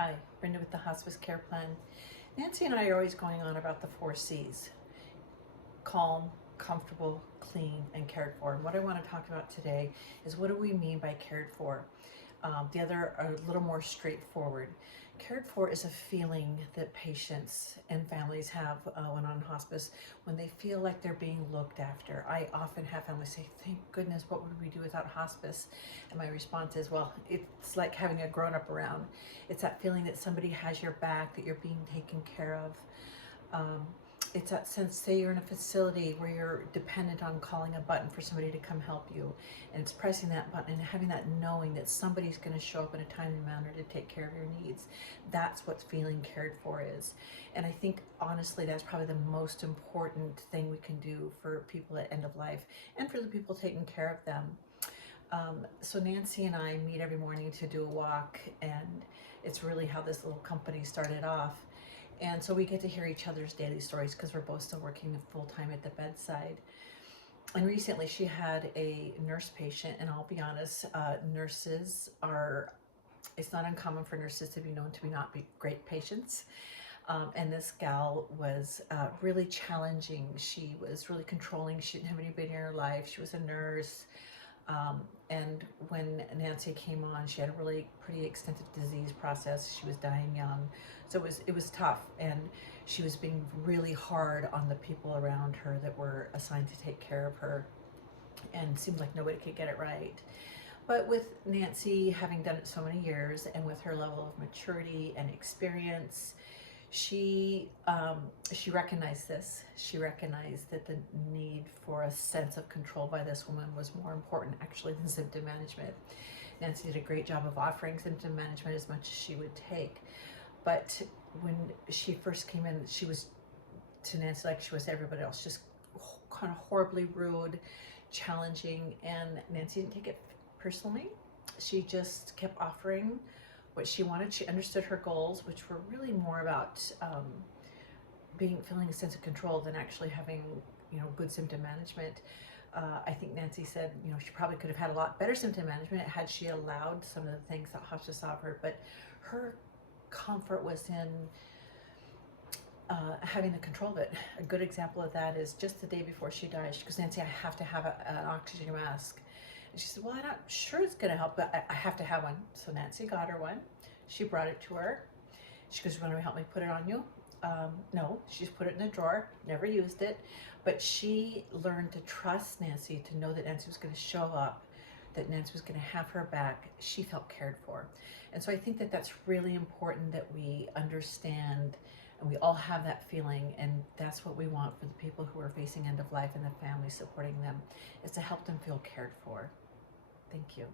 Hi, Brenda with the Hospice Care Plan. Nancy and I are always going on about the 4 C's: calm, comfortable, clean, and cared for. And what I want to talk about today is, what do we mean by cared for? The other are a little more straightforward. Cared for is a feeling that patients and families have when on hospice, when they feel like they're being looked after. I often have families say, thank goodness, what would we do without hospice? And my response is, well, it's like having a grown-up around. It's that feeling that somebody has your back, that you're being taken care of. It's that sense, say you're in a facility where you're dependent on calling a button for somebody to come help you, and it's pressing that button and having that knowing that somebody's going to show up in a timely manner to take care of your needs. That's what feeling cared for is. And I think, honestly, that's probably the most important thing we can do for people at end of life and for the people taking care of them. So Nancy and I meet every morning to do a walk, and it's really how this little company started off. And so we get to hear each other's daily stories because we're both still working full-time at the bedside. And recently she had a nurse patient, and I'll be honest, it's not uncommon for nurses to be known to not be great patients. And this gal was really challenging. She was really controlling. She didn't have anybody in her life. She was a nurse. And when Nancy came on, she had a really pretty extensive disease process. She was dying young. So it was tough, and she was being really hard on the people around her that were assigned to take care of her, and seemed like nobody could get it right. But with Nancy having done it so many years, and with her level of maturity and experience, she recognized this. She recognized that the need for a sense of control by this woman was more important actually than symptom management. Nancy did a great job of offering symptom management as much as she would take. But when she first came in, she was to Nancy like she was to everybody else, just kind of horribly rude, challenging, and Nancy didn't take it personally. She just kept offering what she wanted. She understood her goals, which were really more about feeling a sense of control than actually having, good symptom management. I think Nancy said, she probably could have had a lot better symptom management had she allowed some of the things that hospice offered, but her comfort was in having the control of it. A good example of that is just the day before she died. She goes, Nancy, I have to have an oxygen mask. And she said, well, I'm not sure it's going to help, but I have to have one. So Nancy got her one. She brought it to her. She goes, you want to help me put it on you? No, she just put it in a drawer, never used it. But she learned to trust Nancy, to know that Nancy was going to show up, that Nancy was going to have her back. She felt cared for. And so I think that that's really important, that we understand, and we all have that feeling, and that's what we want for the people who are facing end of life and the family supporting them, is to help them feel cared for. Thank you.